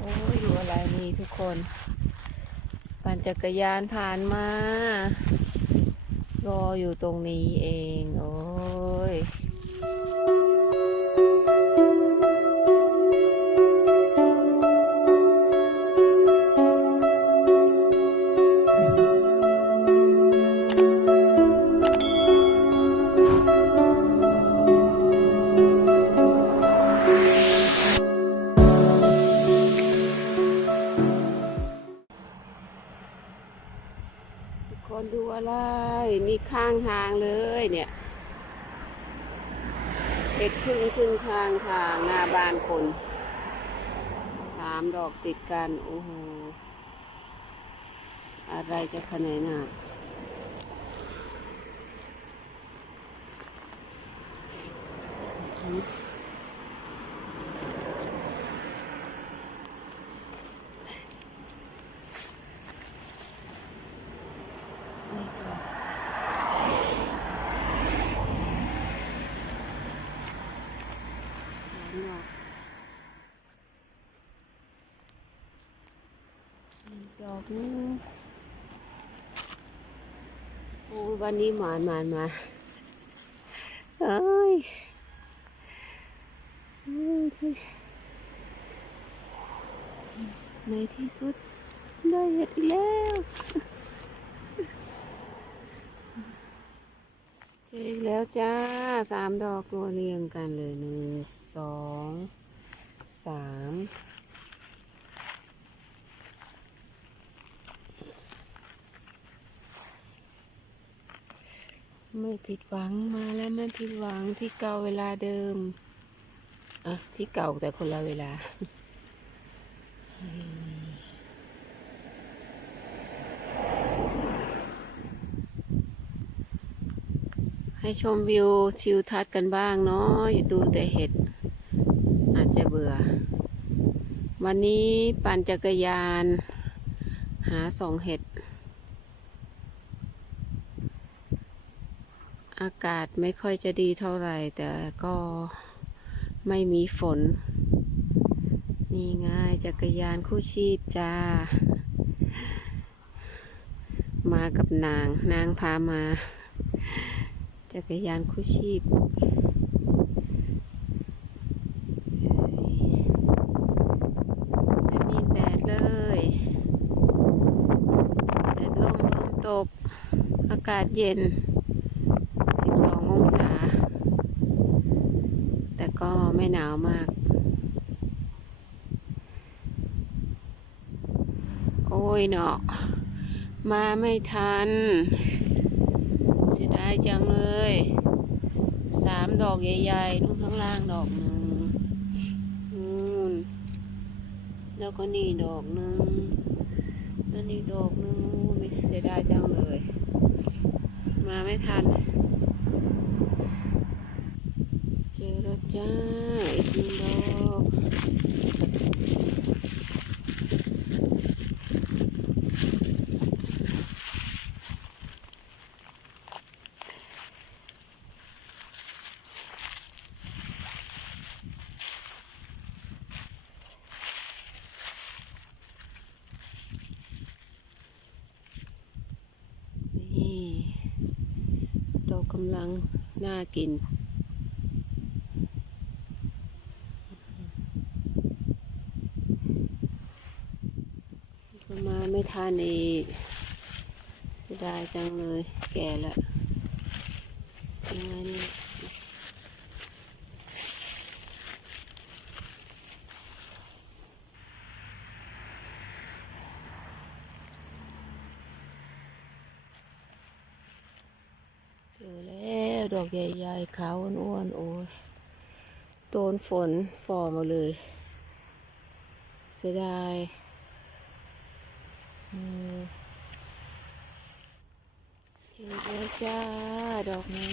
โอ้ยอยู่อะไรนี่ทุกคน ปั่นจักรยานผ่านมา รออยู่ตรงนี้เอง โอ้ย คนดูอะไรนี่ข้างทางเลยเนี่ยเห็ดพึ่งขึ้นข้างทางหน้าบ้านคนสามดอกติดกัน โอ้โห อะไรจะขนาดน่ะนี่ก็สามดอก อกดนึงโอ้วันนี้หมานหมานมาเอ้ยเอ้ยในที่สุดได้เห็ดอีกแล้วเจออีกแล้วจ้าสามดอกตัวเรียงกันเลยหนึ่งสองสาม ไม่ผิดหวังมาแล้วไม่ผิดหวังที่เก่าเวลาเดิม อะ ที่เก่าแต่คนละเวลา ให้ชมวิวทิวทัศน์กันบ้างเนาะอย่าดูแต่เห็ด อาจจะเบื่อ วันนี้ปั่นจักรยาน หาสองเห็ด อากาศไม่ค่อยจะดีเท่าไหร่ แต่ก็ไม่มีฝน นี่ง่ายจักรยานคู่ชีพจ้า มากับนางนางพามา จักรยานคู่ชีพเอ้ยไม่มีแดดเลยแดดลมลมตกอากาศเย็น องศา แต่ก็ไม่หนาวมาก โอ้ยเนาะมาไม่ทัน เสียดายจังเลยสามดอกใหญ่ๆนู่นข้างล่างดอกหนึ่งนู่นแล้วก็นี่ดอกหนึ่งแล้วนี่ดอกหนึ่งไม่เสียดายจังเลย มาไม่ทัน เจอแล้วจ้าอีกหนึ่งดอกนี่ดอกกำลังน่ากิน ก็มาไม่ ทานอีกเสียดายจังเลย แก่แล้วยังไงนี่เจอแล้วดอกใหญ่ๆขาวอ้วนๆโอ้ยโดนฝนฝ่อมาเลย เสียดาย เออเจอแล้วจ้า ดอกนี้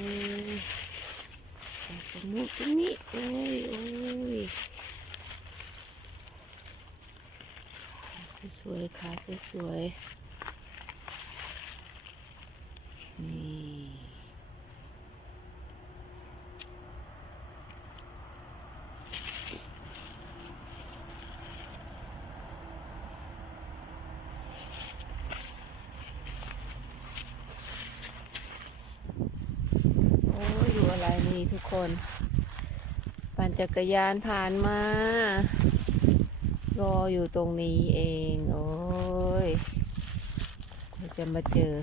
ดอกตรงนู้นตรงนี้โอ้ยโอ้ยสวยๆขาสวยๆนี่ นี่ทุกคน ปั่นจักรยานผ่านมา รออยู่ตรงนี้เอง โอ้ยจะมาเจอ